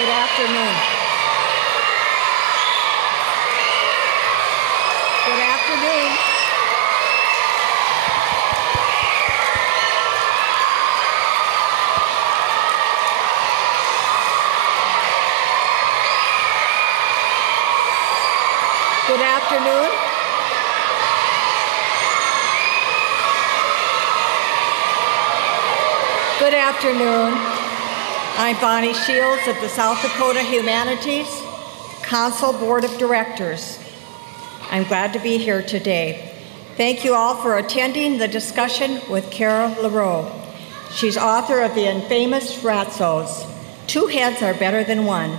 Good afternoon. Good afternoon. Good afternoon. Good afternoon. I'm Bonnie Shields of the South Dakota Humanities Council Board of Directors. I'm glad to be here today. Thank you all for attending the discussion with Kara LaReau. She's author of the Infamous Ratsos, Two Heads Are Better Than One.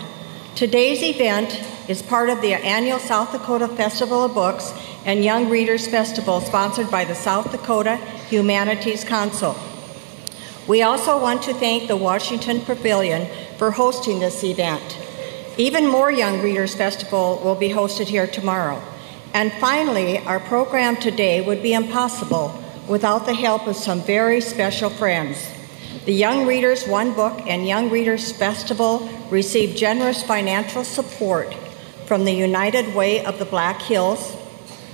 Today's event is part of the annual South Dakota Festival of Books and Young Readers Festival sponsored by the South Dakota Humanities Council. We also want to thank the Washington Pavilion for hosting this event. Even more Young Readers Festival will be hosted here tomorrow. And finally, our program today would be impossible without the help of some very special friends. The Young Readers One Book and Young Readers Festival received generous financial support from the United Way of the Black Hills,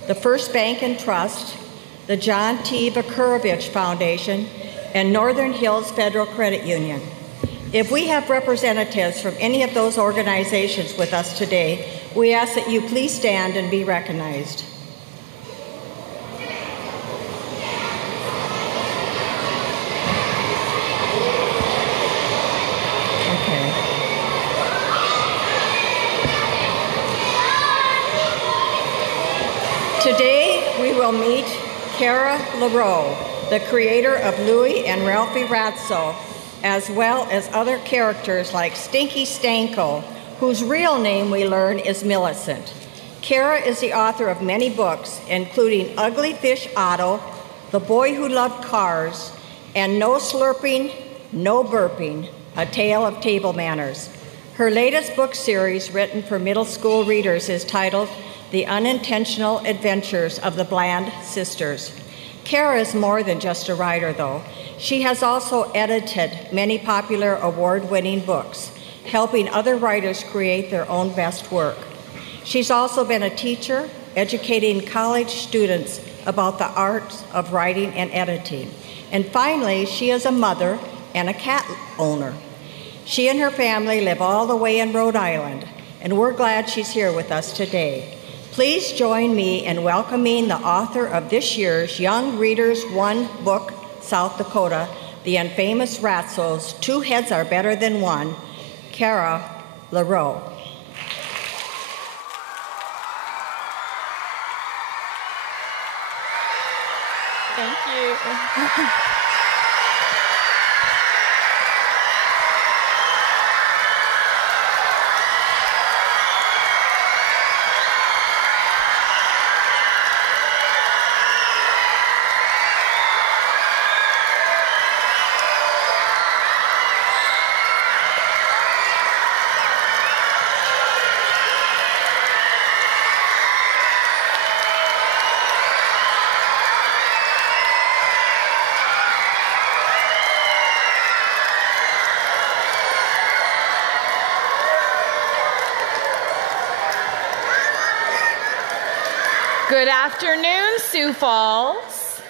the First Bank and Trust, the John T. Vakurovich Foundation, and Northern Hills Federal Credit Union. If we have representatives from any of those organizations with us today, we ask that you please stand and be recognized. Okay. Today, we will meet Kara LaReau, the creator of Louie and Ralphie Ratso, as well as other characters like Stinky Stanko, whose real name we learn is Millicent. Kara is the author of many books, including Ugly Fish Otto, The Boy Who Loved Cars, and No Slurping, No Burping, A Tale of Table Manners. Her latest book series, written for middle school readers, is titled The Unintentional Adventures of the Bland Sisters. Kara is more than just a writer, though. She has also edited many popular award-winning books, helping other writers create their own best work. She's also been a teacher, educating college students about the arts of writing and editing. And finally, she is a mother and a cat owner. She and her family live all the way in Rhode Island, and we're glad she's here with us today. Please join me in welcoming the author of this year's Young Readers One Book, South Dakota, the Infamous Ratsos, Two Heads Are Better Than One, Kara LaReau. Thank you. Good afternoon, Sioux Falls.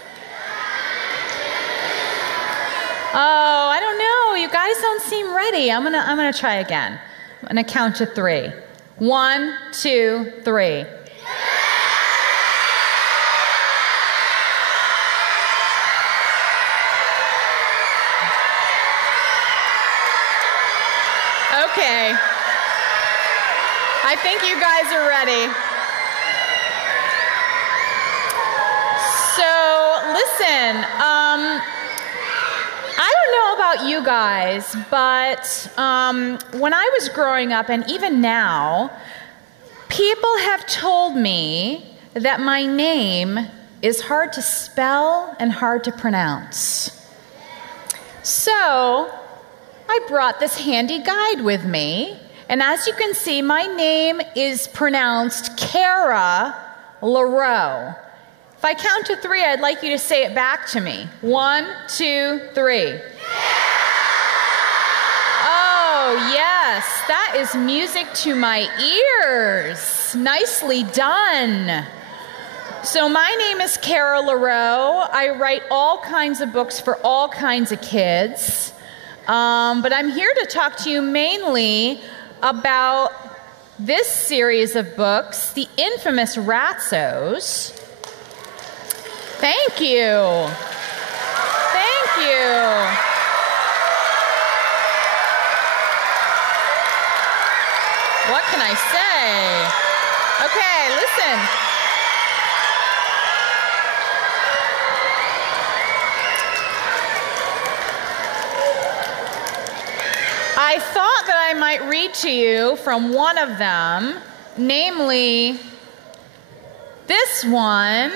Oh, I don't know. You guys don't seem ready. I'm gonna try again. I'm gonna count to 3. 1, 2, 3. Okay. I think you guys are ready. So, listen, I don't know about you guys, but when I was growing up, and even now, people have told me that my name is hard to spell and hard to pronounce. So, I brought this handy guide with me, and as you can see, my name is pronounced Kara LaReau. If I count to 3, I'd like you to say it back to me. 1, 2, 3. Oh, Oh, yes, that is music to my ears. Nicely done. So my name is Kara LaReau. I write all kinds of books for all kinds of kids. But I'm here to talk to you mainly about this series of books, the Infamous Ratsos. Thank you. Thank you. What can I say? Okay, listen. I thought that I might read to you from one of them, namely this one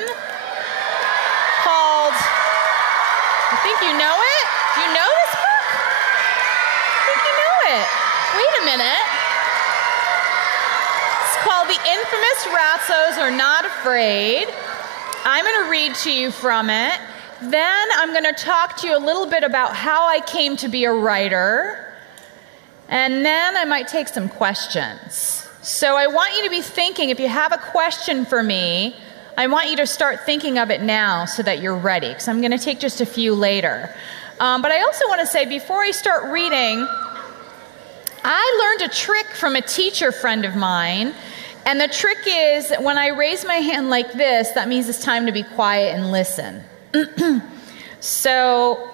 called, I think you know it? Do you know this book? I think you know it. Wait a minute. It's called The Infamous Ratsos Are Not Afraid. I'm going to read to you from it. Then I'm going to talk to you a little bit about how I came to be a writer. And then I might take some questions. So I want you to be thinking, if you have a question for me, I want you to start thinking of it now so that you're ready, because I'm going to take just a few later. But I also want to say, before I start reading, I learned a trick from a teacher friend of mine. And the trick is, when I raise my hand like this, that means it's time to be quiet and listen. So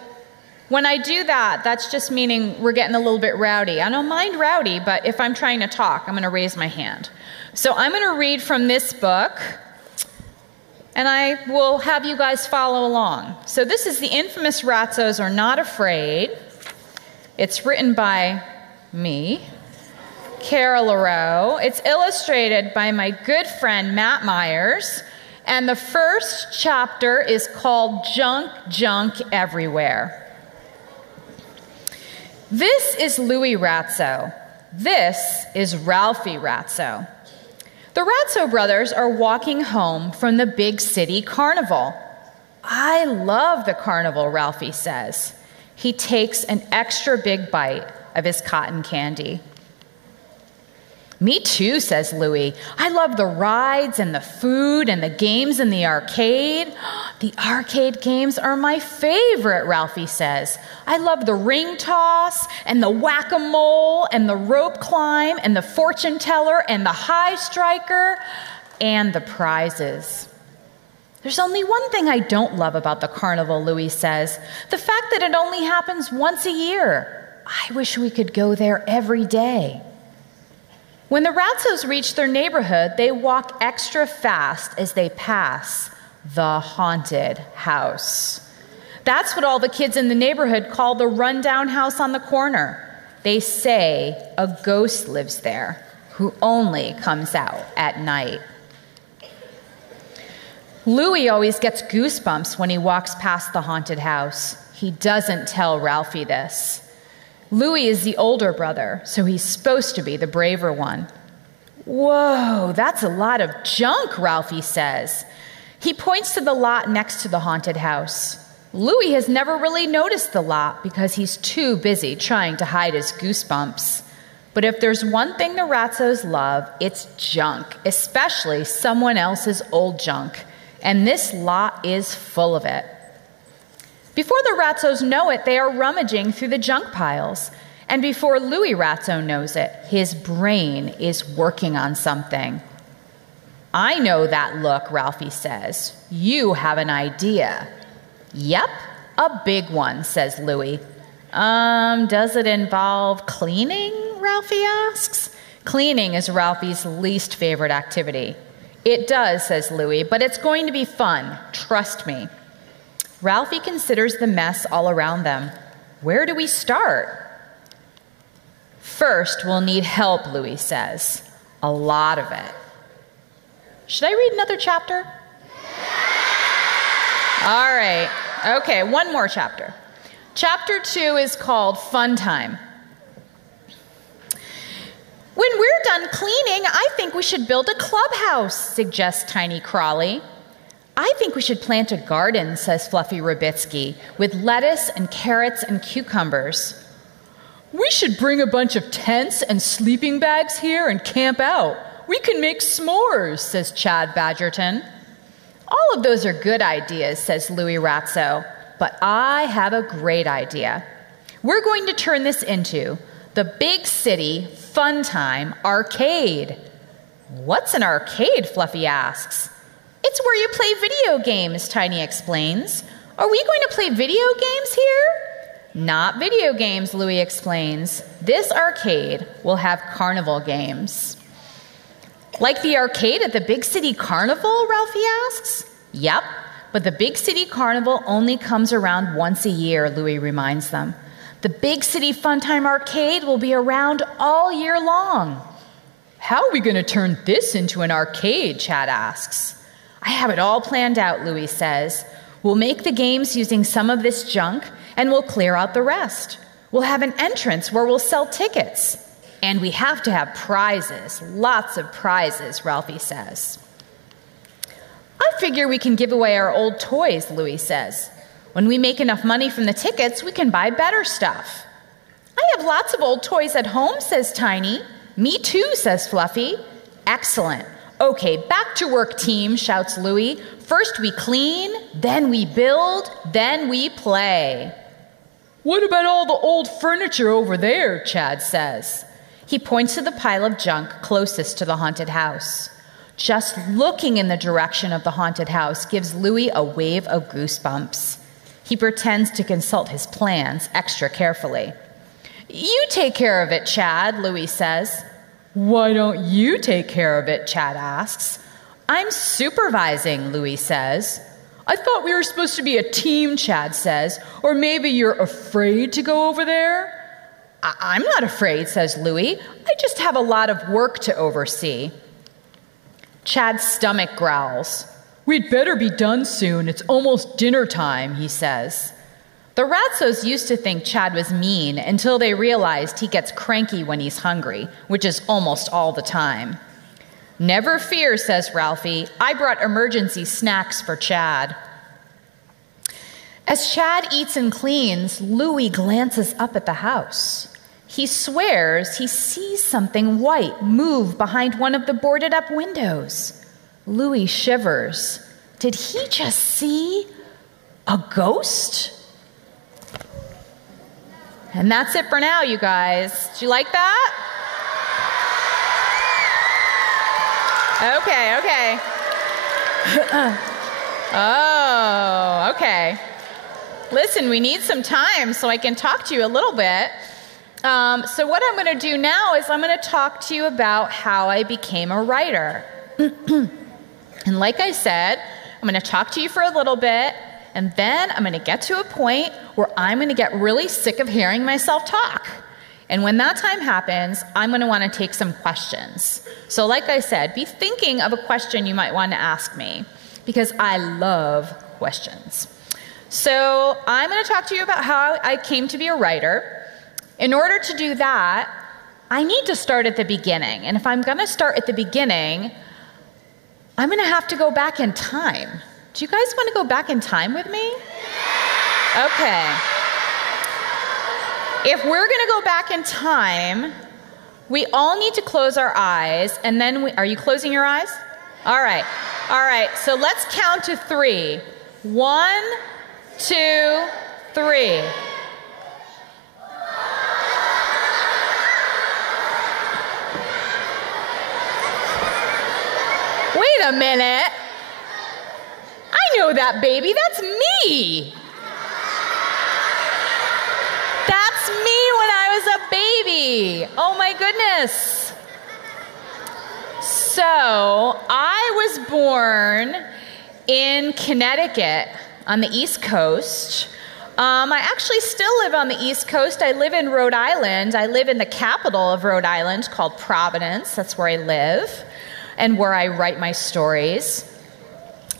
when I do that, that's just meaning we're getting a little bit rowdy. I don't mind rowdy, but if I'm trying to talk, I'm going to raise my hand. So I'm going to read from this book, and I will have you guys follow along. So this is The Infamous Ratsos Are Not Afraid. It's written by me, Kara LaReau. It's illustrated by my good friend, Matt Myers. And the first chapter is called Junk, Junk Everywhere. This is Louis Ratso. This is Ralphie Ratso. The Ratso brothers are walking home from the big city carnival. I love the carnival, Ralphie says. He takes an extra big bite of his cotton candy. Me too, says Louis. I love the rides and the food and the games in the arcade. The arcade games are my favorite, Ralphie says. I love the ring toss and the whack-a-mole and the rope climb and the fortune teller and the high striker and the prizes. There's only one thing I don't love about the carnival, Louis says. The fact that it only happens once a year. I wish we could go there every day. When the Ratsos reach their neighborhood, they walk extra fast as they pass the haunted house. That's what all the kids in the neighborhood call the rundown house on the corner. They say a ghost lives there who only comes out at night. Louis always gets goosebumps when he walks past the haunted house. He doesn't tell Ralphie this. Louis is the older brother, so he's supposed to be the braver one. Whoa, that's a lot of junk, Ralphie says. He points to the lot next to the haunted house. Louis has never really noticed the lot because he's too busy trying to hide his goosebumps. But if there's one thing the Ratsos love, it's junk, especially someone else's old junk. And this lot is full of it. Before the Ratsos know it, they are rummaging through the junk piles. And before Louis Ratso knows it, his brain is working on something. I know that look, Ralphie says. You have an idea. Yep, a big one, says Louis. Does it involve cleaning? Ralphie asks. Cleaning is Ralphie's least favorite activity. It does, says Louis, but it's going to be fun. Trust me. Ralphie considers the mess all around them. Where do we start? First, we'll need help, Louis says. A lot of it. Should I read another chapter? All right. Okay, one more chapter. Chapter 2 is called Fun Time. When we're done cleaning, I think we should build a clubhouse, suggests Tiny Crawly. I think we should plant a garden, says Fluffy Rubitsky, with lettuce and carrots and cucumbers. We should bring a bunch of tents and sleeping bags here and camp out. We can make s'mores, says Chad Badgerton. All of those are good ideas, says Louis Ratso, but I have a great idea. We're going to turn this into the Big City Fun Time Arcade. What's an arcade? Fluffy asks. It's where you play video games, Tiny explains. Are we going to play video games here? Not video games, Louis explains. This arcade will have carnival games. Like the arcade at the Big City Carnival, Ralphie asks. Yep, but the Big City Carnival only comes around once a year, Louis reminds them. The Big City Funtime Arcade will be around all year long. How are we going to turn this into an arcade? Chad asks. I have it all planned out, Louis says. We'll make the games using some of this junk, and we'll clear out the rest. We'll have an entrance where we'll sell tickets. And we have to have prizes, lots of prizes, Ralphie says. I figure we can give away our old toys, Louis says. When we make enough money from the tickets, we can buy better stuff. I have lots of old toys at home, says Tiny. Me too, says Fluffy. Excellent. Okay, back to work, team, shouts Louis. First we clean, then we build, then we play. What about all the old furniture over there? Chad says. He points to the pile of junk closest to the haunted house. Just looking in the direction of the haunted house gives Louis a wave of goosebumps. He pretends to consult his plans extra carefully. You take care of it, Chad, Louis says. Why don't you take care of it? Chad asks. I'm supervising, Louis says. I thought we were supposed to be a team, Chad says. Or maybe you're afraid to go over there? I'm not afraid, says Louis. I just have a lot of work to oversee. Chad's stomach growls. We'd better be done soon. It's almost dinner time, he says. The Ratsos used to think Chad was mean until they realized he gets cranky when he's hungry, which is almost all the time. Never fear, says Ralphie. I brought emergency snacks for Chad. As Chad eats and cleans, Louis glances up at the house. He swears he sees something white move behind one of the boarded-up windows. Louis shivers. Did he just see a ghost? And that's it for now, you guys. Did you like that? Okay. Oh, okay. Listen, we need some time so I can talk to you a little bit. So what I'm going to do now is I'm going to talk to you about how I became a writer. And like I said, I'm going to talk to you for a little bit, and then I'm going to get to a point where I'm going to get really sick of hearing myself talk. And when that time happens, I'm going to want to take some questions. So like I said, be thinking of a question you might want to ask me, because I love questions. So I'm going to talk to you about how I came to be a writer. In order to do that, I need to start at the beginning. And if I'm going to start at the beginning, I'm going to have to go back in time. Do you guys want to go back in time with me? Okay. If we're going to go back in time, we all need to close our eyes, and then are you closing your eyes? All right. So let's count to 3. 1, 2, 3. Wait a minute. I know that baby. That's me. That's me when I was a baby. Oh my goodness. So I was born in Connecticut on the East Coast. I actually still live on the East Coast. I live in Rhode Island. I live in the capital of Rhode Island called Providence. That's where I live and where I write my stories.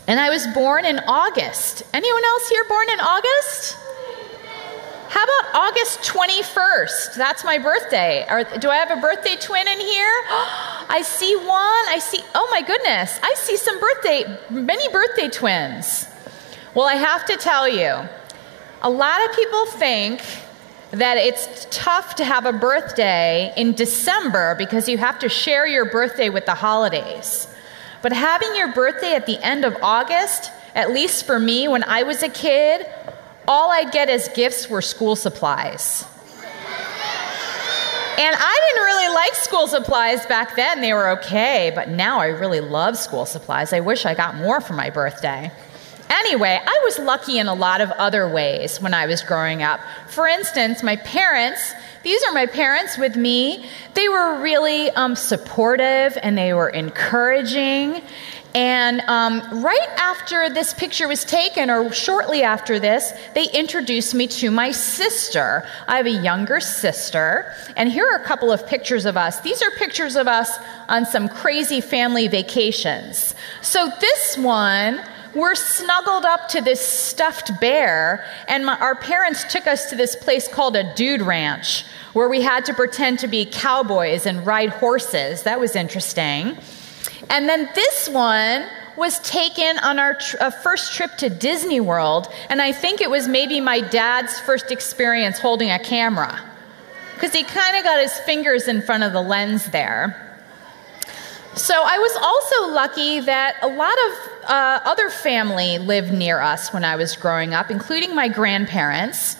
And I was born in August. Anyone else here born in August? How about August 21st? That's my birthday. Do I have a birthday twin in here? I see one. Oh my goodness. I see many birthday twins. Well, I have to tell you, a lot of people think that it's tough to have a birthday in December because you have to share your birthday with the holidays. But having your birthday at the end of August, at least for me when I was a kid, all I'd get as gifts were school supplies. And I didn't really like school supplies back then. They were okay, but now I really love school supplies. I wish I got more for my birthday. Anyway, I was lucky in a lot of other ways when I was growing up. For instance, my parents, these are my parents with me. They were really supportive and they were encouraging. And right after this picture was taken, or shortly after this, they introduced me to my sister. I have a younger sister, and here are a couple of pictures of us. These are pictures of us on some crazy family vacations. So this one, we're snuggled up to this stuffed bear, and our parents took us to this place called a dude ranch, where we had to pretend to be cowboys and ride horses. That was interesting. And then this one was taken on our first trip to Disney World, and I think it was maybe my dad's first experience holding a camera, because he kind of got his fingers in front of the lens there. So I was also lucky that a lot of other family lived near us when I was growing up, including my grandparents.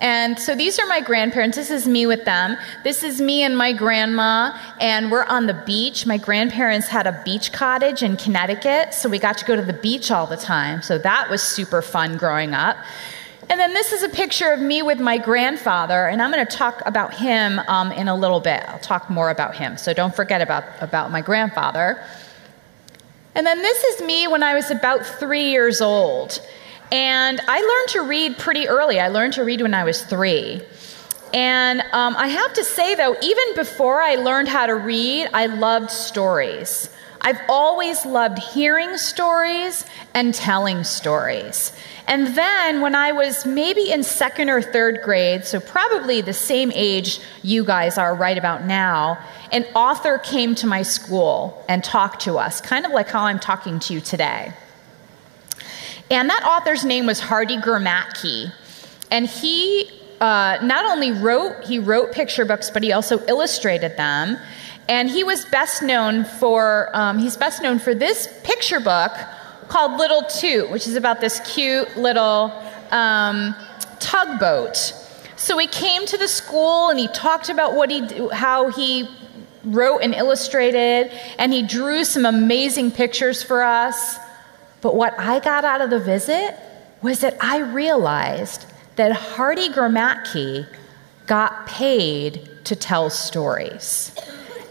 And so these are my grandparents. This is me with them. This is me and my grandma, and we're on the beach. My grandparents had a beach cottage in Connecticut, so we got to go to the beach all the time. So that was super fun growing up. And then this is a picture of me with my grandfather, and I'm going to talk about him in a little bit. I'll talk more about him, so don't forget about my grandfather. And then this is me when I was about 3 years old. And I learned to read pretty early. I learned to read when I was 3. And I have to say, though, even before I learned how to read, I loved stories. I've always loved hearing stories and telling stories. And then when I was maybe in 2nd or 3rd grade, so probably the same age you guys are right about now, an author came to my school and talked to us, kind of like how I'm talking to you today. And that author's name was Hardy Grammatke. And he not only wrote picture books, but he also illustrated them. And he was best known for, this picture book called Little Toot, which is about this cute little tugboat. So he came to the school and he talked about how he wrote and illustrated, and he drew some amazing pictures for us. But what I got out of the visit was that I realized that Hardy Grammatke got paid to tell stories.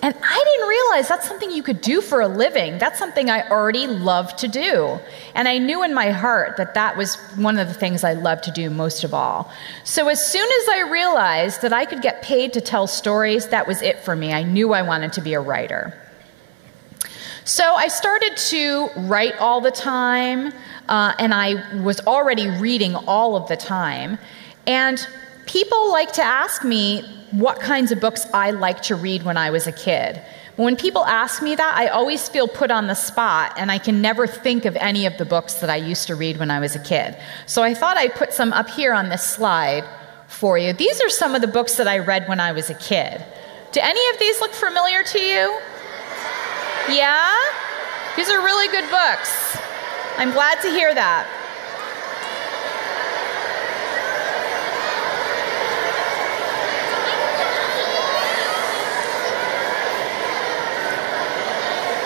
And I didn't realize that's something you could do for a living. That's something I already loved to do. And I knew in my heart that that was one of the things I loved to do most of all. So as soon as I realized that I could get paid to tell stories, that was it for me. I knew I wanted to be a writer. So I started to write all the time, and I was already reading all of the time. And people like to ask me what kinds of books I liked to read when I was a kid. When people ask me that, I always feel put on the spot, and I can never think of any of the books that I used to read when I was a kid. So I thought I'd put some up here on this slide for you. These are some of the books that I read when I was a kid. Do any of these look familiar to you? Yeah? These are really good books. I'm glad to hear that.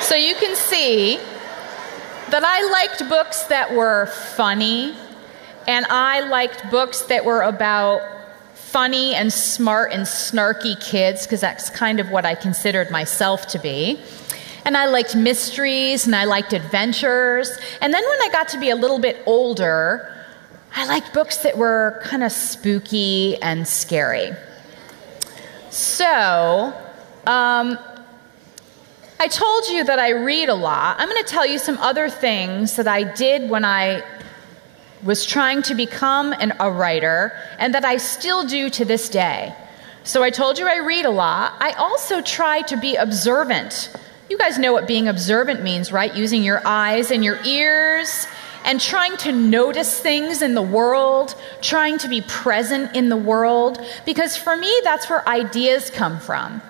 So you can see that I liked books that were funny, and I liked books that were about funny and smart and snarky kids, because that's kind of what I considered myself to be. And I liked mysteries, and I liked adventures. And then when I got to be a little bit older, I liked books that were kind of spooky and scary. So, I told you that I read a lot. I'm going to tell you some other things that I did when I was trying to become a writer, and that I still do to this day. So I told you I read a lot. I also try to be observant. You guys know what being observant means, right? Using your eyes and your ears and trying to notice things in the world, trying to be present in the world, because for me, that's where ideas come from.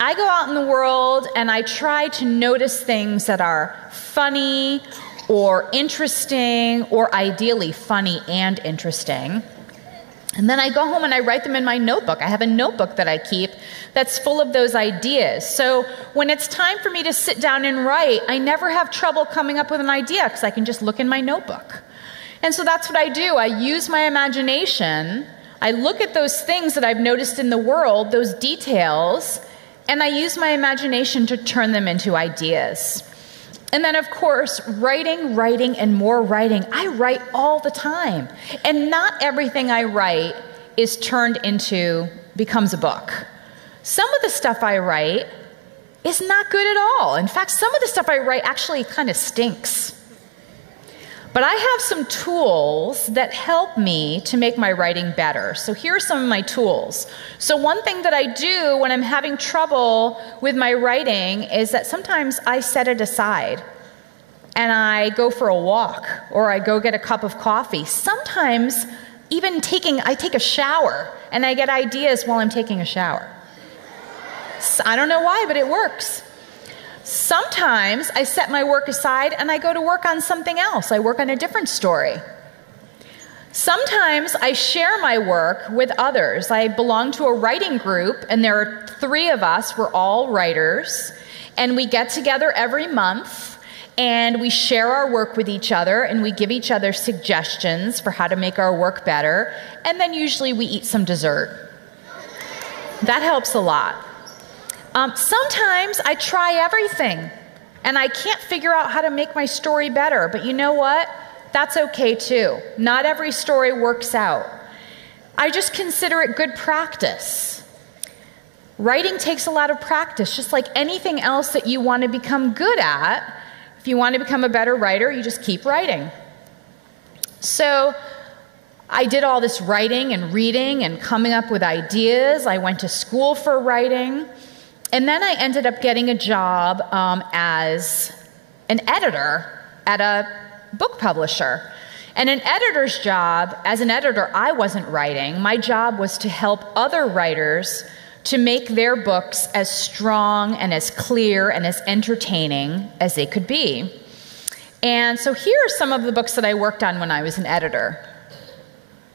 I go out in the world and I try to notice things that are funny or interesting, or ideally funny and interesting. And then I go home and I write them in my notebook. I have a notebook that I keep that's full of those ideas. So when it's time for me to sit down and write, I never have trouble coming up with an idea because I can just look in my notebook. And so that's what I do. I use my imagination. I look at those things that I've noticed in the world, those details, and I use my imagination to turn them into ideas. And then, of course, writing, and more writing. I write all the time. And not everything I write is becomes a book. Some of the stuff I write is not good at all. In fact, some of the stuff I write actually kind of stinks. But I have some tools that help me to make my writing better. So here are some of my tools. So one thing that I do when I'm having trouble with my writing is that sometimes I set it aside and I go for a walk or I go get a cup of coffee. Sometimes even I take a shower and I get ideas while I'm taking a shower. I don't know why, but it works. Sometimes I set my work aside and I go to work on something else. I work on a different story. Sometimes I share my work with others. I belong to a writing group, and there are 3 of us. We're all writers, and we get together every month, and we share our work with each other, and we give each other suggestions for how to make our work better, and then usually we eat some dessert. That helps a lot. Sometimes I try everything, and I can't figure out how to make my story better, but you know what? That's okay too. Not every story works out. I just consider it good practice. Writing takes a lot of practice, just like anything else that you want to become good at. If you want to become a better writer, you just keep writing. So I did all this writing and reading and coming up with ideas. I went to school for writing. And then I ended up getting a job as an editor at a book publisher. And an editor's job, as an editor, I wasn't writing. My job was to help other writers to make their books as strong and as clear and as entertaining as they could be. And so here are some of the books that I worked on when I was an editor.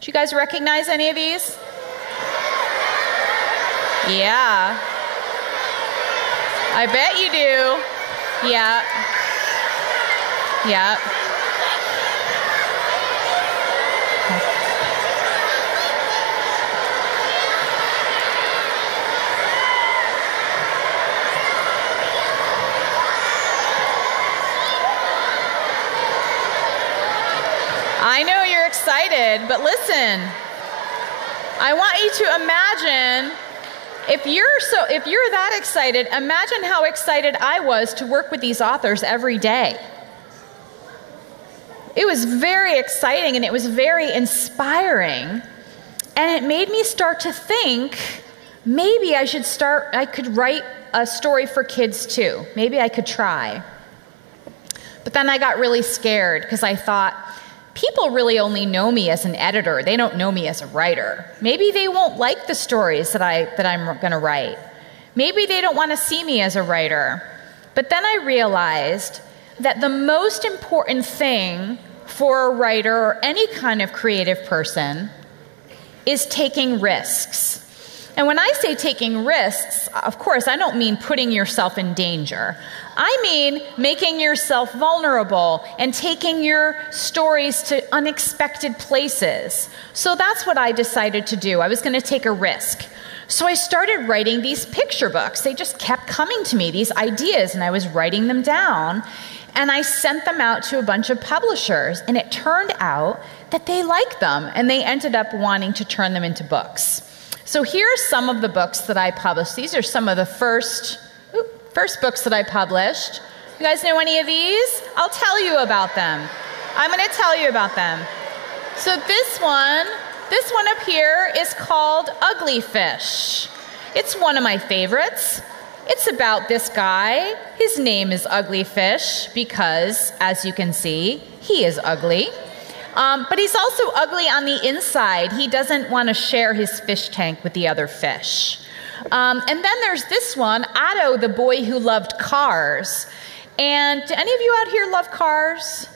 Do you guys recognize any of these? Yeah. I bet you do. Yeah. Yeah. I know you're excited, but listen. I want you to imagine, if you're that excited, imagine how excited I was to work with these authors every day. It was very exciting and it was very inspiring. And it made me start to think, maybe I could write a story for kids too. Maybe I could try. But then I got really scared because I thought, people really only know me as an editor. They don't know me as a writer. Maybe they won't like the stories that I'm going to write. Maybe they don't want to see me as a writer. But then I realized that the most important thing for a writer or any kind of creative person is taking risks. And when I say taking risks, of course, I don't mean putting yourself in danger. I mean making yourself vulnerable and taking your stories to unexpected places. So that's what I decided to do. I was going to take a risk. So I started writing these picture books. They just kept coming to me, these ideas, and I was writing them down. And I sent them out to a bunch of publishers, and it turned out that they liked them, and they ended up wanting to turn them into books. So here are some of the books that I published. These are some of the first books that I published. You guys know any of these? I'll tell you about them. I'm going to tell you about them. So this one up here is called Ugly Fish. It's one of my favorites. It's about this guy. His name is Ugly Fish because, as you can see, he is ugly. But he's also ugly on the inside. He doesn't want to share his fish tank with the other fish. And then there's this one, Otto, the boy who loved cars. And do any of you out here love cars?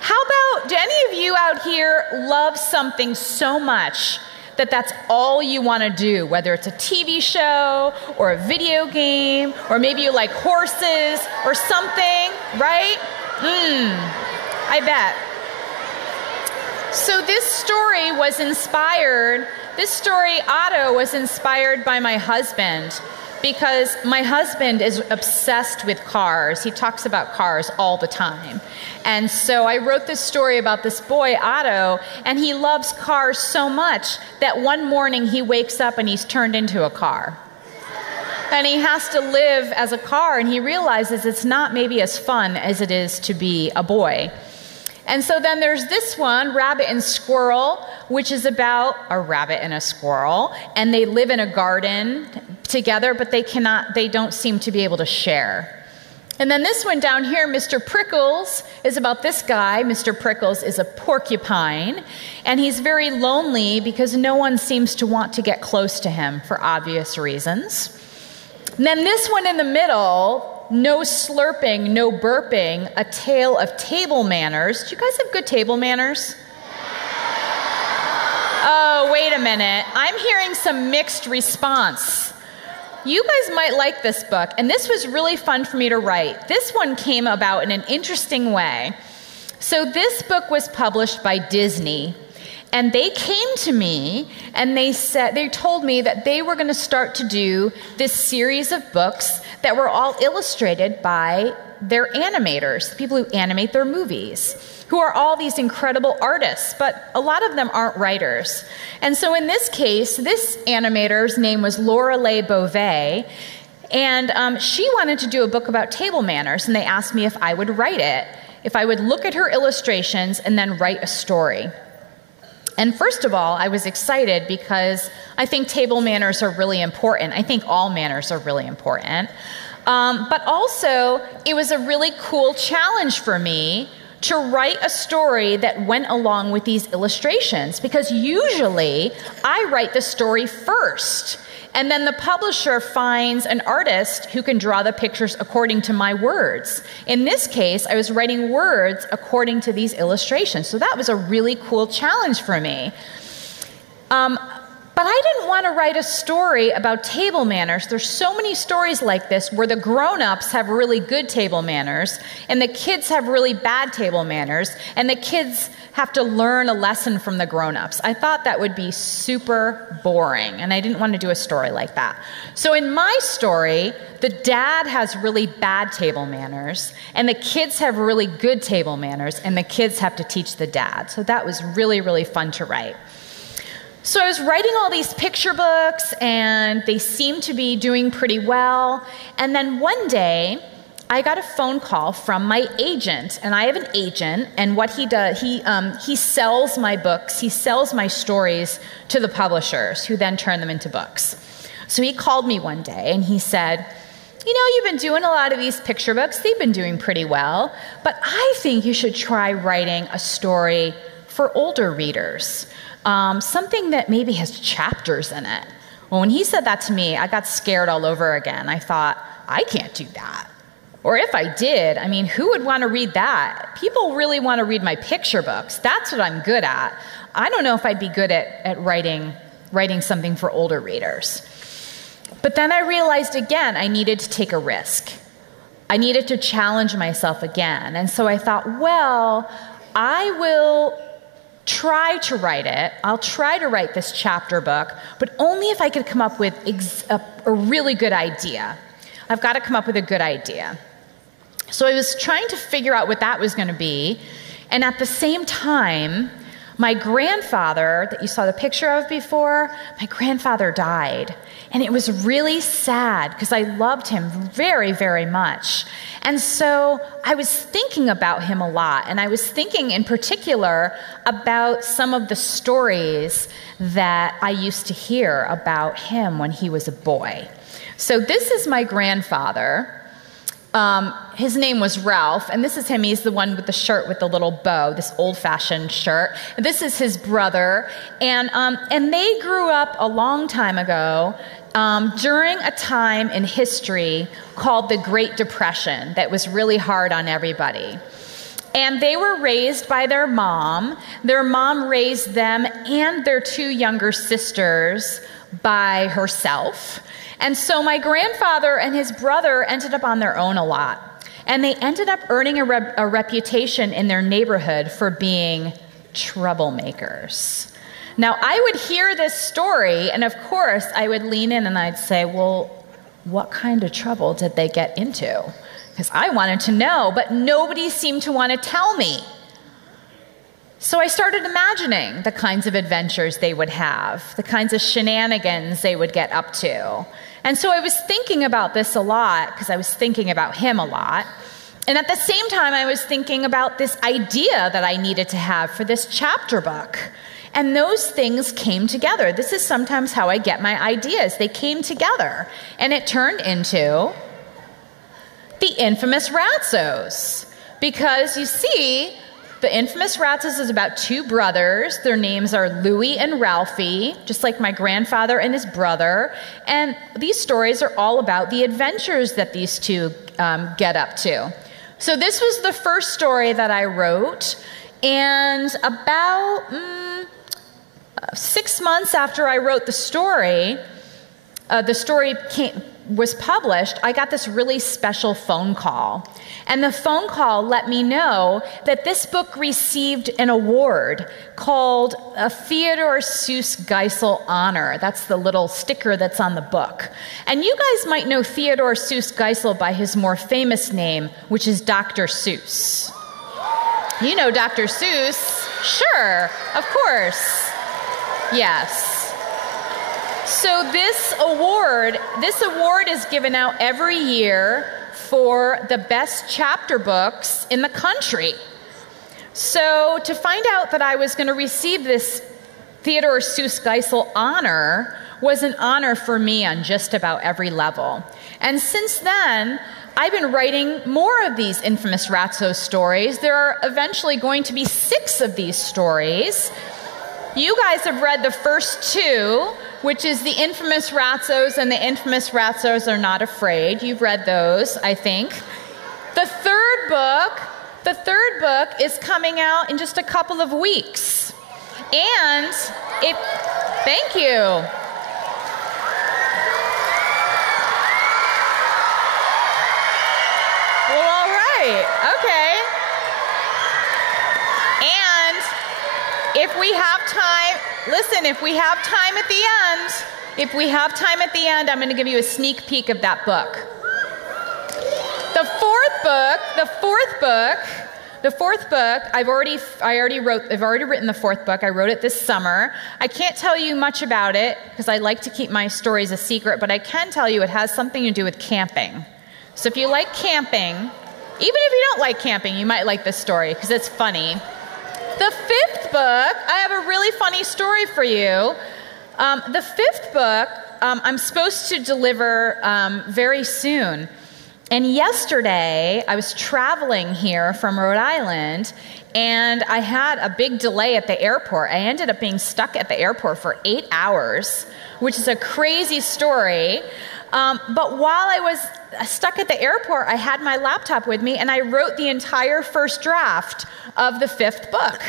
How about, do any of you out here love something so much that that's all you want to do, whether it's a TV show or a video game, or maybe you like horses or something, right? I bet. So this story, Otto, was inspired by my husband, because my husband is obsessed with cars. He talks about cars all the time. And so I wrote this story about this boy, Otto, and he loves cars so much that one morning he wakes up and he's turned into a car. And he has to live as a car, and he realizes it's not maybe as fun as it is to be a boy. And so then there's this one, Rabbit and Squirrel, which is about a rabbit and a squirrel, and they live in a garden together, but they don't seem to be able to share. And then this one down here, Mr. Prickles, is about this guy. Mr. Prickles is a porcupine, and he's very lonely because no one seems to want to get close to him for obvious reasons. And then this one in the middle, No Slurping, No Burping, A Tale of Table Manners. Do you guys have good table manners? Oh, wait a minute. I'm hearing some mixed response. You guys might like this book, and this was really fun for me to write. This one came about in an interesting way. So this book was published by Disney, and they came to me and they told me that they were going to start to do this series of books that were all illustrated by their animators, the people who animate their movies, who are all these incredible artists, but a lot of them aren't writers. And so in this case, this animator's name was Lorelei Beauvais, and she wanted to do a book about table manners, and they asked me if I would write it, if I would look at her illustrations and then write a story. And first of all, I was excited because I think table manners are really important. I think all manners are really important. But also, it was a really cool challenge for me to write a story that went along with these illustrations, because usually I write the story first, and then the publisher finds an artist who can draw the pictures according to my words. In this case, I was writing words according to these illustrations, so that was a really cool challenge for me. But I didn't want to write a story about table manners. There's so many stories like this where the grown-ups have really good table manners and the kids have really bad table manners, and the kids have to learn a lesson from the grown-ups. I thought that would be super boring, and I didn't want to do a story like that. So in my story, the dad has really bad table manners, and the kids have really good table manners, and the kids have to teach the dad. So that was really, really fun to write. So I was writing all these picture books, and they seemed to be doing pretty well. And then one day, I got a phone call from my agent, and I have an agent, and what he does, he sells my books, he sells my stories to the publishers, who then turn them into books. So he called me one day, and he said, you know, you've been doing a lot of these picture books, they've been doing pretty well, but I think you should try writing a story for older readers. Something that maybe has chapters in it. Well, when he said that to me, I got scared all over again. I thought, I can't do that. Or if I did, I mean, who would want to read that? People really want to read my picture books. That's what I'm good at. I don't know if I'd be good at writing something for older readers. But then I realized again, I needed to take a risk. I needed to challenge myself again. And so I thought, well, I will try to write it. I'll try to write this chapter book, but only if I could come up with a really good idea. I've got to come up with a good idea. So I was trying to figure out what that was going to be, and at the same time, My grandfather, that you saw the picture of before, my grandfather died. And it was really sad because I loved him very, very much. And so I was thinking about him a lot. And I was thinking in particular about some of the stories that I used to hear about him when he was a boy. So this is my grandfather. His name was Ralph, and this is him. He's the one with the shirt with the little bow, this old-fashioned shirt. This is his brother, and they grew up a long time ago during a time in history called the Great Depression that was really hard on everybody. And they were raised by their mom. Their mom raised them and their 2 younger sisters by herself. And so my grandfather and his brother ended up on their own a lot. And they ended up earning a reputation in their neighborhood for being troublemakers. Now, I would hear this story, and of course, I would lean in and I'd say, well, what kind of trouble did they get into? Because I wanted to know, but nobody seemed to want to tell me. So I started imagining the kinds of adventures they would have, the kinds of shenanigans they would get up to. And so I was thinking about this a lot because I was thinking about him a lot. And at the same time, I was thinking about this idea that I needed to have for this chapter book. And those things came together. This is sometimes how I get my ideas. They came together. And it turned into the Infamous Ratsos. Because you see, the Infamous Ratsos is about 2 brothers. Their names are Louie and Ralphie, just like my grandfather and his brother. And these stories are all about the adventures that these 2 get up to. So this was the first story that I wrote. And about 6 months after I wrote the story was published, I got this really special phone call. And the phone call let me know that this book received an award called a Theodore Seuss Geisel Honor. That's the little sticker that's on the book. And you guys might know Theodore Seuss Geisel by his more famous name, which is Dr. Seuss. You know Dr. Seuss? Sure, of course. Yes. So this award is given out every year for the best chapter books in the country. So to find out that I was going to receive this Theodore Seuss Geisel honor was an honor for me on just about every level. And since then, I've been writing more of these Infamous Ratsos stories. There are eventually going to be 6 of these stories. You guys have read the first 2, which is the Infamous Ratsos and the Infamous Ratsos Are Not Afraid. You've read those, I think. The third book is coming out in just a couple of weeks. And thank you. Well, all right, okay. And if we have time, listen, if we have time at the end, I'm going to give you a sneak peek of that book. The fourth book, I've already written the 4th book. I wrote it this summer. I can't tell you much about it because I like to keep my stories a secret, but I can tell you it has something to do with camping. So if you like camping, even if you don't like camping, you might like this story because it's funny. The 5th book, I have a really funny story for you. The 5th book, I'm supposed to deliver very soon. And yesterday, I was traveling here from Rhode Island, and I had a big delay at the airport. I ended up being stuck at the airport for 8 hours, which is a crazy story. But while I was stuck at the airport, I had my laptop with me, and I wrote the entire first draft of the 5th book.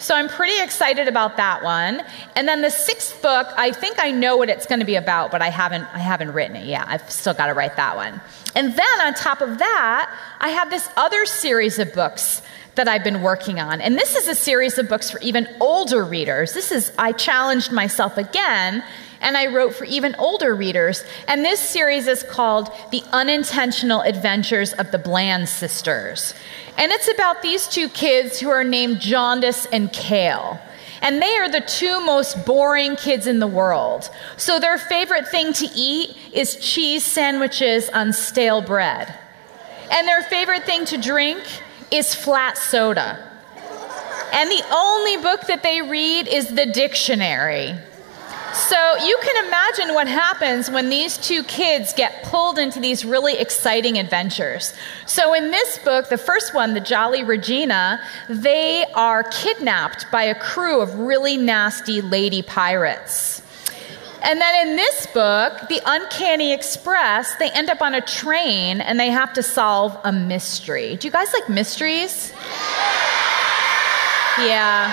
So I'm pretty excited about that one. And then the 6th book, I think I know what it's going to be about, but I haven't written it yet. I've still got to write that one. And then on top of that, I have this other series of books that I've been working on. And this is a series of books for even older readers. I challenged myself again, and I wrote for even older readers. And this series is called The Unintentional Adventures of the Bland Sisters. And it's about these 2 kids who are named Jaundice and Kale. And they are the two most boring kids in the world. So their favorite thing to eat is cheese sandwiches on stale bread. And their favorite thing to drink is flat soda. And the only book that they read is the dictionary. So you can imagine what happens when these two kids get pulled into these really exciting adventures. So in this book, the first one, the Jolly Regina, they are kidnapped by a crew of really nasty lady pirates. And then in this book, The Uncanny Express, they end up on a train and they have to solve a mystery. Do you guys like mysteries? Yeah.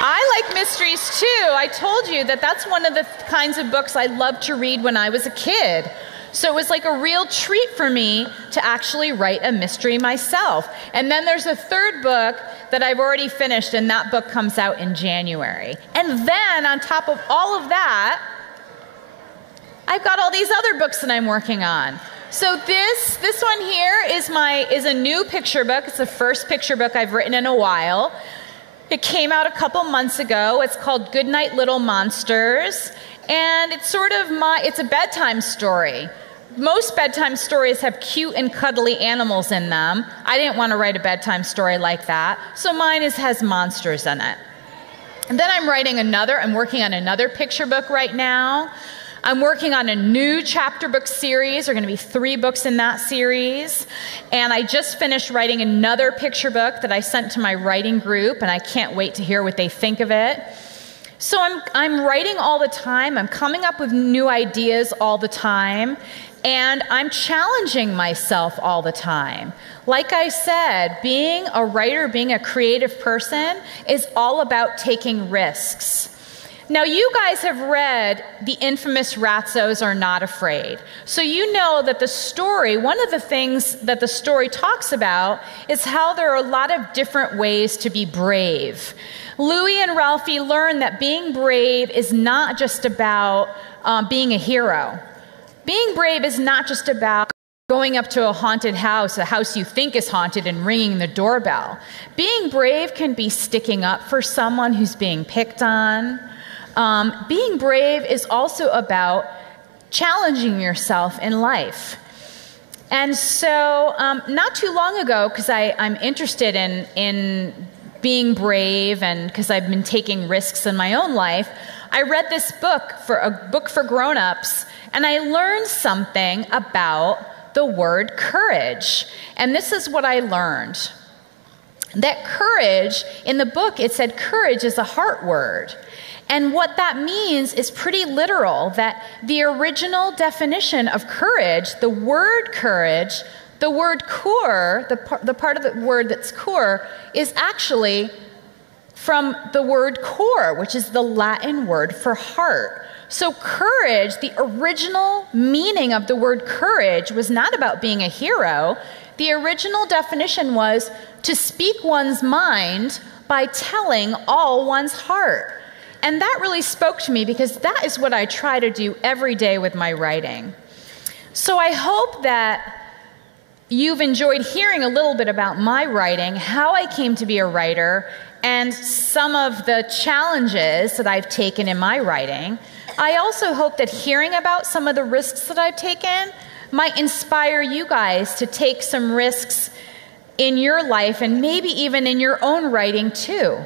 I like mysteries too. I told you that that's one of the kinds of books I loved to read when I was a kid. So it was like a real treat for me to actually write a mystery myself. And then there's a third book that I've already finished, and that book comes out in January. And then on top of all of that, I've got all these other books that I'm working on. So this one here is a new picture book. It's the first picture book I've written in a while. It came out a couple months ago. It's called Goodnight Little Monsters, and it's it's a bedtime story. Most bedtime stories have cute and cuddly animals in them. I didn't want to write a bedtime story like that, so mine has monsters in it. And then I'm working on another picture book right now. I'm working on a new chapter book series. There are going to be 3 books in that series. And I just finished writing another picture book that I sent to my writing group, and I can't wait to hear what they think of it. So I'm writing all the time. I'm coming up with new ideas all the time. And I'm challenging myself all the time. Like I said, being a writer, being a creative person is all about taking risks. Now, you guys have read The Infamous Ratsos Are Not Afraid. So you know that the story, one of the things that the story talks about is how there are a lot of different ways to be brave. Louie and Ralphie learn that being brave is not just about being a hero. Being brave is not just about going up to a haunted house, a house you think is haunted, and ringing the doorbell. Being brave can be sticking up for someone who's being picked on. Being brave is also about challenging yourself in life. And so not too long ago, because I'm interested in being brave and because I've been taking risks in my own life, I read this book, a book for grown-ups, and I learned something about the word courage. And this is what I learned. That courage, in the book, it said courage is a heart word. And what that means is pretty literal, that the original definition of courage, the word courage, the word cor, the part of the word that's cor, is actually from the word cor, which is the Latin word for heart. So courage, the original meaning of the word courage, was not about being a hero. The original definition was to speak one's mind by telling all one's heart. And that really spoke to me because that is what I try to do every day with my writing. So I hope that you've enjoyed hearing a little bit about my writing, how I came to be a writer, and some of the challenges that I've taken in my writing. I also hope that hearing about some of the risks that I've taken might inspire you guys to take some risks in your life and maybe even in your own writing too.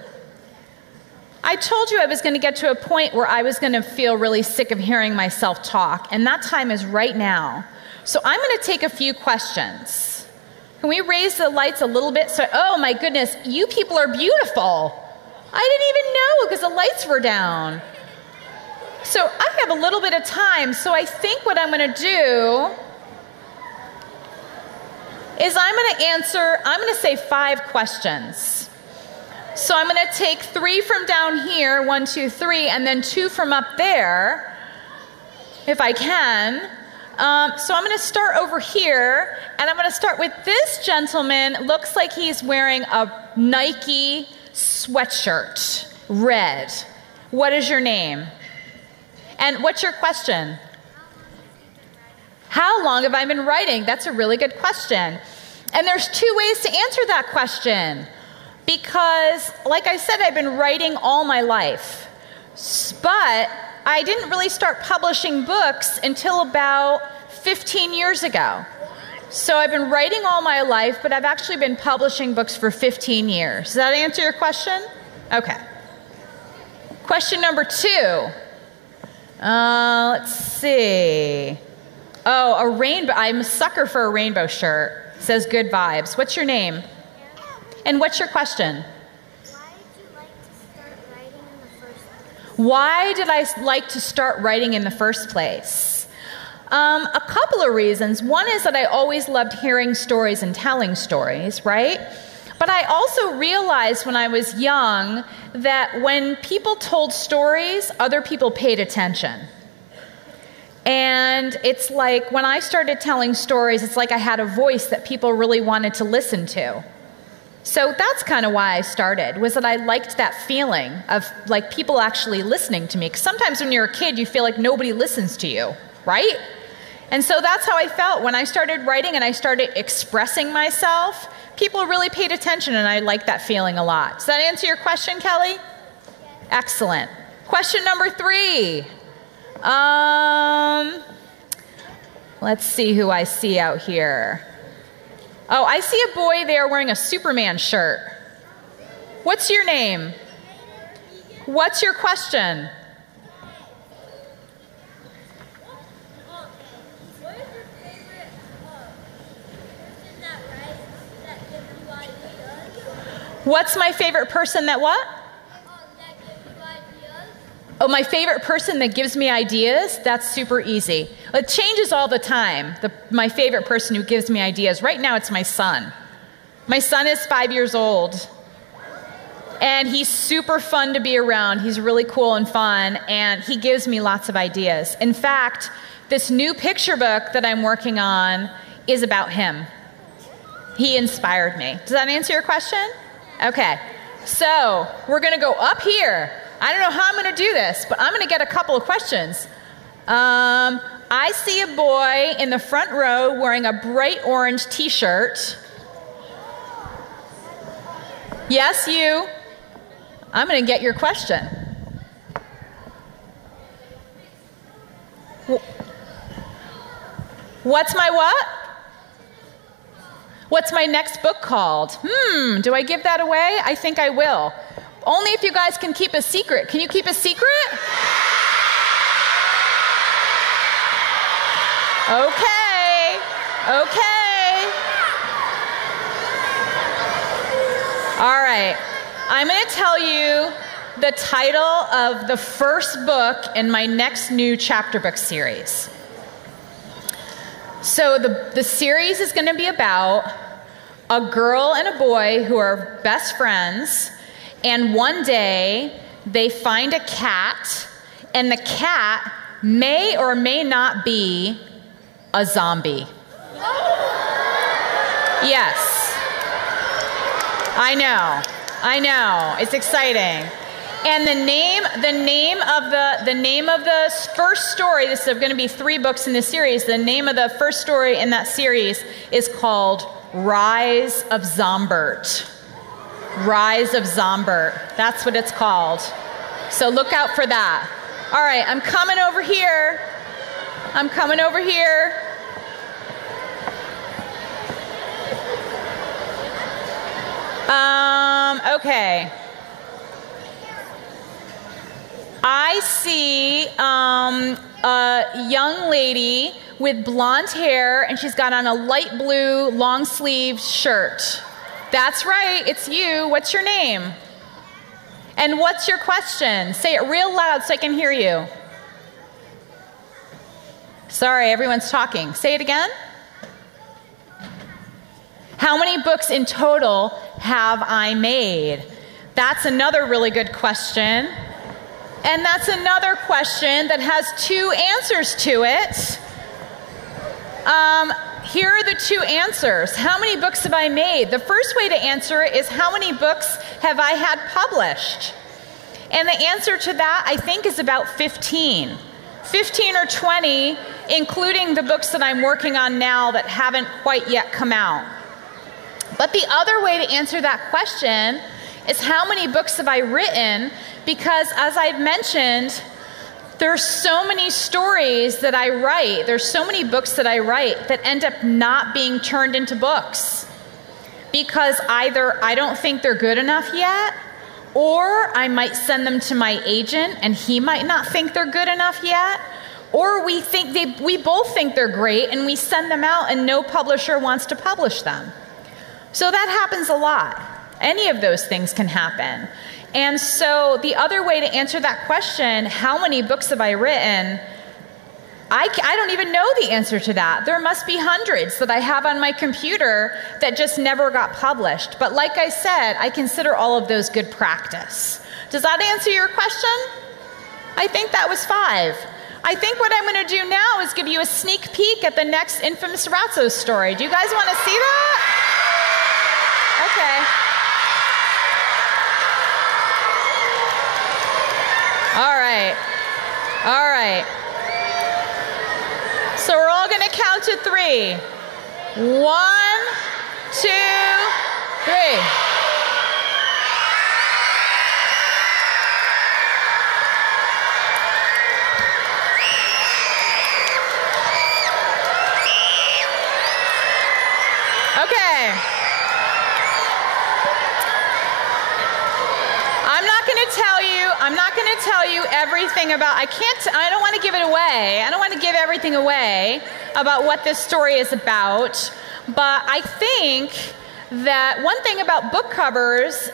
I told you I was going to get to a point where I was going to feel really sick of hearing myself talk, and that time is right now. So I'm going to take a few questions. Can we raise the lights a little bit? Oh my goodness, you people are beautiful. I didn't even know because the lights were down. So I have a little bit of time, so I think what I'm going to do is I'm going to say 5 questions. So I'm going to take 3 from down here, 1, 2, 3, and then 2 from up there, if I can. So I'm going to start over here, and I'm going to start with this gentleman. Looks like he's wearing a Nike sweatshirt, red. What is your name? And what's your question? How long have I been writing? That's a really good question. And there's 2 ways to answer that question. because, like I said, I've been writing all my life. But I didn't really start publishing books until about 15 years ago. So I've been writing all my life, but I've actually been publishing books for 15 years. Does that answer your question? Okay. Question number 2. Let's see. Oh, a rainbow. I'm a sucker for a rainbow shirt. It says good vibes. What's your name? And what's your question? Why did I like to start writing in the first place? A couple of reasons. One is that I always loved hearing stories and telling stories, right? But I also realized when I was young that when people told stories, other people paid attention. And it's like when I started telling stories, it's like I had a voice that people really wanted to listen to. So that's kind of why I started, was that I liked that feeling of like people actually listening to me. Because sometimes when you're a kid, you feel like nobody listens to you, right? And so that's how I felt when I started writing and I started expressing myself. People really paid attention, and I liked that feeling a lot. Does that answer your question, Kelly? Yes. Excellent. Question number 3. Let's see who I see out here. Oh, I see a boy there wearing a Superman shirt. What's your name? What's your question? What's my favorite person that what? Oh, my favorite person that gives me ideas? That's super easy. It changes all the time, my favorite person who gives me ideas. Right now, it's my son. My son is 5 years old, and he's super fun to be around. He's really cool and fun, and he gives me lots of ideas. In fact, this new picture book that I'm working on is about him. He inspired me. Does that answer your question? Okay, so we're going to go up here. I don't know how I'm going to do this, but I'm going to get a couple of questions. I see a boy in the front row wearing a bright orange t-shirt. Yes, you. I'm going to get your question. What's my what? What's my next book called? Do I give that away? I think I will. Only if you guys can keep a secret. Can you keep a secret? Okay. Okay. All right. I'm going to tell you the title of the first book in my next new chapter book series. So the series is going to be about a girl and a boy who are best friends, and one day they find a cat, and the cat may or may not be a zombie. Yes. I know. It's exciting. And the name of the first story, this is going to be 3 books in this series, the name of the first story in that series is called Rise of Zombert. Rise of Zombert. That's what it's called. So look out for that. All right, I'm coming over here. Okay. I see a young lady with blonde hair, and she's got on a light blue long-sleeved shirt. That's right, it's you. What's your name? And what's your question? Say it real loud so I can hear you. Sorry, everyone's talking. Say it again. How many books in total have I made? That's another really good question. And that's another question that has 2 answers to it. Here are the 2 answers. How many books have I made? The first way to answer it is how many books have I had published? And the answer to that, I think, is about 15. 15 or 20, including the books that I'm working on now that haven't quite yet come out. But the other way to answer that question is how many books have I written, because as I've mentioned, there's so many stories that I write, there's so many books that I write that end up not being turned into books. Because either I don't think they're good enough yet, or I might send them to my agent and he might not think they're good enough yet, or we both think they're great and we send them out and no publisher wants to publish them. So that happens a lot. Any of those things can happen. And so the other way to answer that question, how many books have I written? I don't even know the answer to that. There must be hundreds that I have on my computer that just never got published. But like I said, I consider all of those good practice. Does that answer your question? I think that was 5. I think what I'm going to do now is give you a sneak peek at the next Infamous Ratsos story. Do you guys want to see that? Okay. All right. All right. So we're all going to count to 3. 1, 2, 3. Okay. I'm not going to tell you everything about, I don't want to give it away. I don't want to give everything away about what this story is about. But I think that one thing about book covers,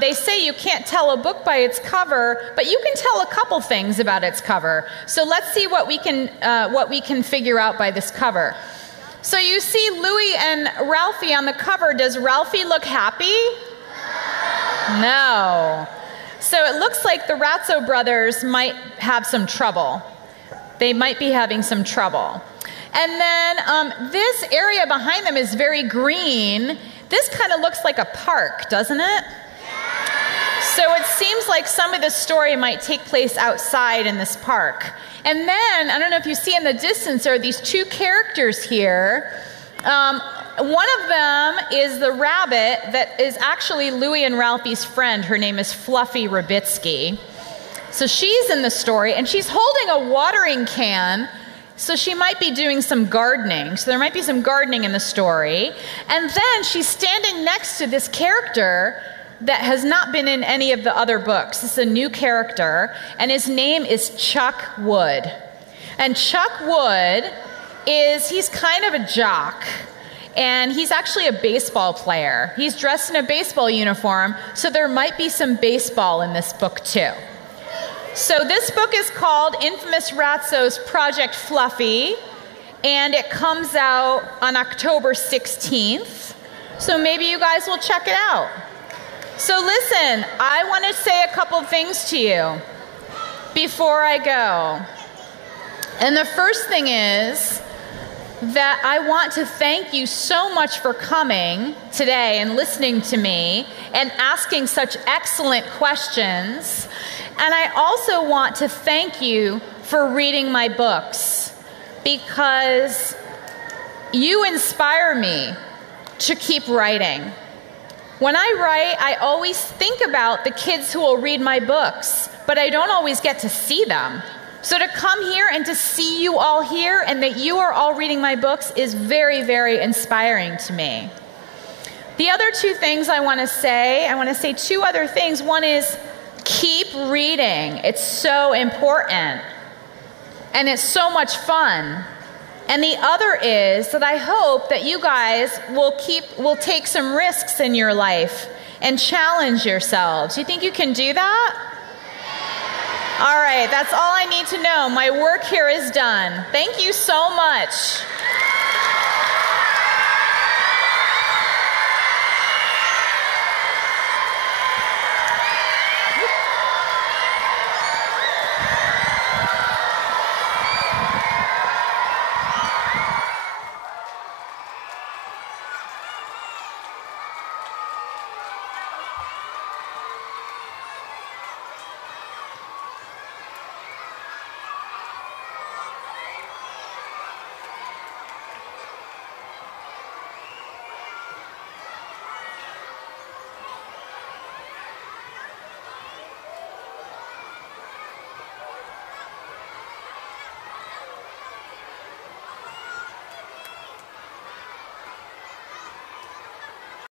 they say you can't tell a book by its cover, but you can tell a couple things about its cover. So let's see what we can figure out by this cover. So you see Louie and Ralphie on the cover. Does Ralphie look happy? No. So it looks like the Ratso brothers might have some trouble. They might be having some trouble. And then this area behind them is very green. This kind of looks like a park, doesn't it? So it seems like some of the story might take place outside in this park. And then, I don't know if you see in the distance, there are these 2 characters here. One of them is the rabbit that is actually Louie and Ralphie's friend. Her name is Fluffy Rabitsky. So she's in the story, and she's holding a watering can, so she might be doing some gardening. So there might be some gardening in the story. And then she's standing next to this character that has not been in any of the other books. This is a new character, and his name is Chuck Wood. And Chuck Wood he's kind of a jock. And he's actually a baseball player. He's dressed in a baseball uniform, so there might be some baseball in this book too. So this book is called Infamous Ratsos Project Fluffy, and it comes out on October 16th. So maybe you guys will check it out. So listen, I want to say a couple things to you before I go. And the first thing is that I want to thank you so much for coming today and listening to me and asking such excellent questions. And I also want to thank you for reading my books, because you inspire me to keep writing. When I write, I always think about the kids who will read my books, but I don't always get to see them. So to come here and to see you all here and that you are all reading my books is very, very inspiring to me. The other 2 things I want to say 2 other things. One is keep reading. It's so important. And it's so much fun. And the other is that I hope that you guys will take some risks in your life and challenge yourselves. You think you can do that? All right, that's all I need to know. My work here is done. Thank you so much.